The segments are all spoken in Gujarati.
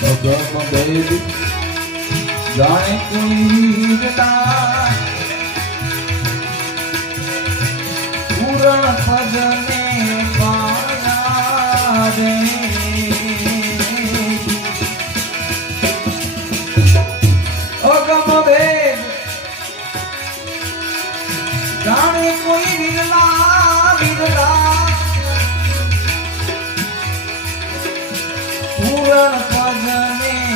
અગમ ભેદ જાણે કોઈ વીરતા પૂરણ પદને પાયા રે પૂરણ પદને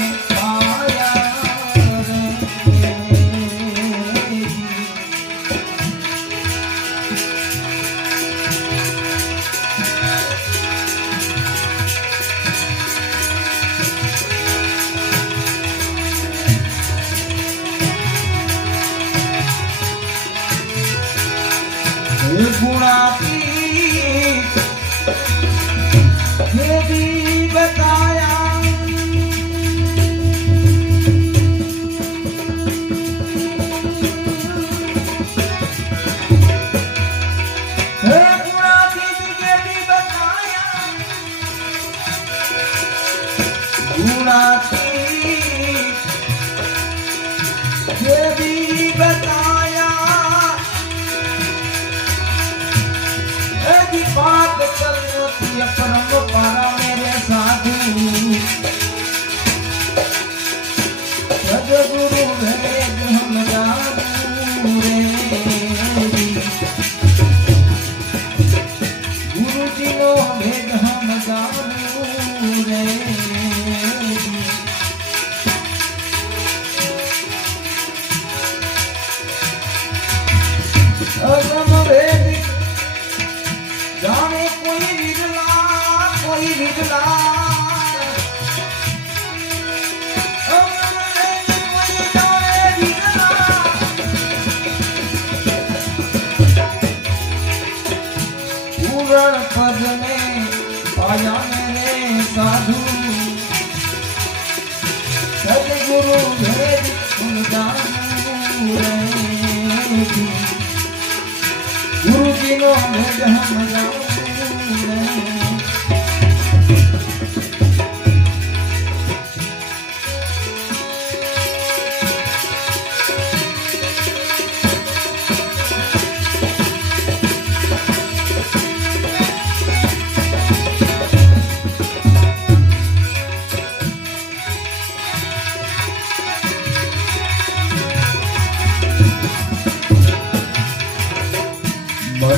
ગુરુજીનો ભેદ સમજાવું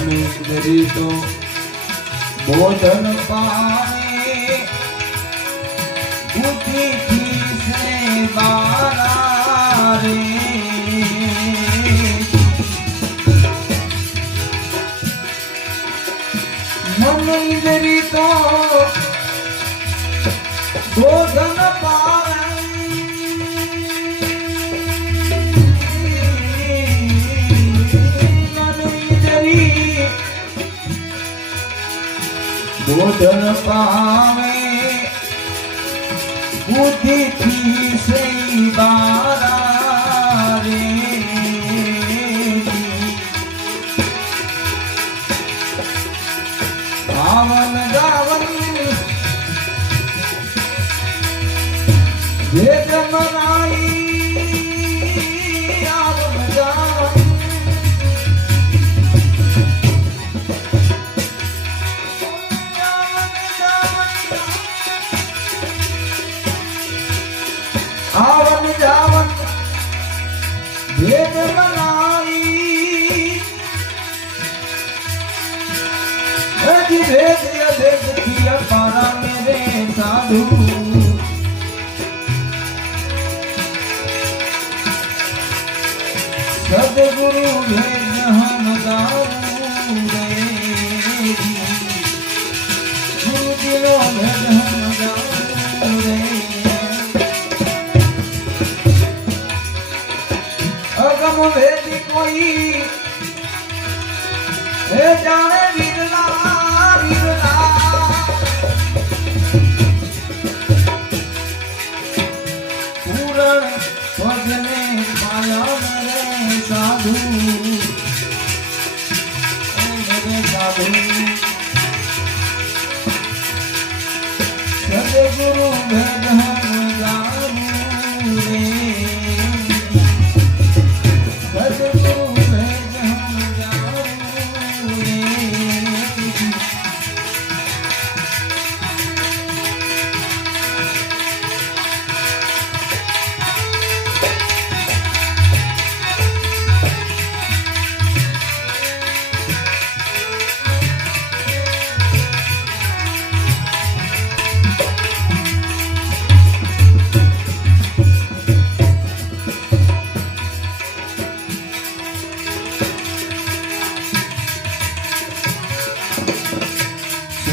મનુષ્ય તો બોધન પામે બુદ્ધિથી સેવાના રે બોધન પામે બુદ્ધિથી સઈ બારા રે પાવન ગાવન વેદ મનાઈ અભેદથી અપારા મેરે સાધુ. સદગુરુ ભેદ હમ કોઈ જાણે સાધુ સદગુરુ ભેદ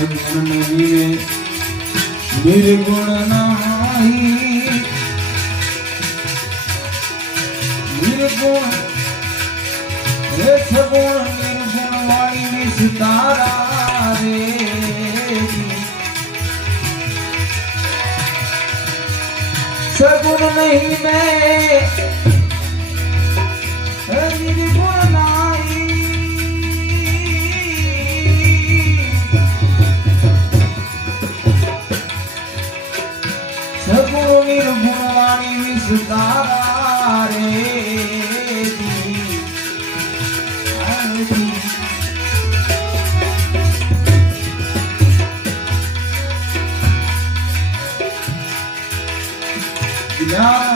में निर्गुण नहाई निर्गुण सगुण निर्गुण वाणी में सितारा रे। सगुण नहीं मैं વિસ્તારા રે જ્ઞાન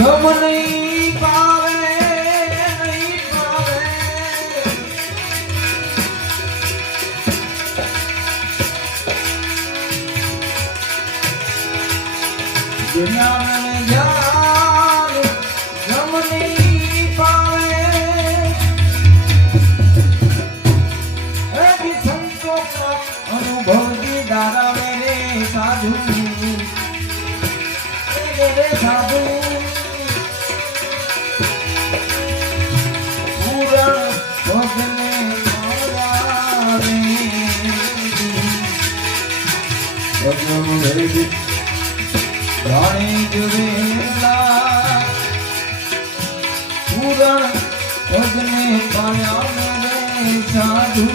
જમ નહીં પાવે નહીં પાવે જ્ઞાન જ્ઞાન જમ નહીં પાવે એવી સંતોષ અનુભવથી દારાવે રે સાધુ. રે સાધુ. રાણી જુવેલા પૂરણ અગ્ને પાયા સાધુ